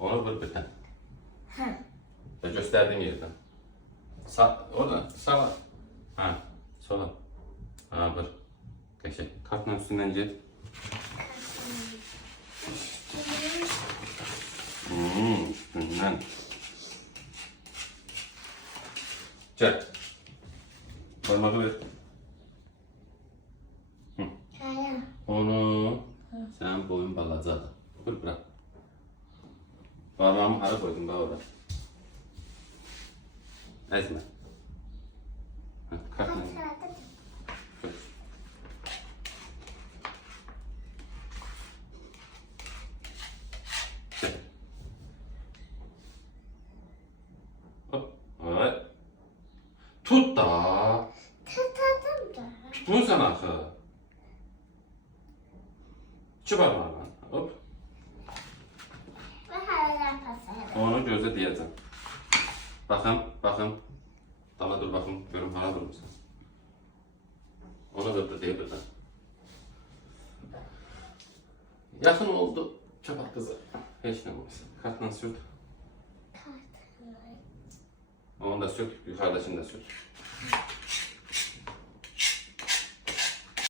Onu vur bir tane. Ha. Ve gösterdiğim yerden. Orada sağa. Ha, sola. Ha, vur. Teşekkür. Kartın üstünden gir. Üstünden. Gel. Parmağı ver. Kaya. Onu sen boyun balacadır. Vur bırak. Parmağımı hara koydum bana orada. Ezme. Kartın. Dur. Gel. Hop. Evet. Tut da. Tatadım da. Tutmuyorsan axı. İki parmağına. Hop. Ve hala pasarım. Onu gözə deyəcəm. Baxın. Dala dur baxım, görüm hara durmuşsan. Ona da deyə birdən. Yaxın oldu. Çapak qızı. Heç nə olmaz. Kartla sürt. Kartı. Onu da sürt, yuxarıdakını da sürt.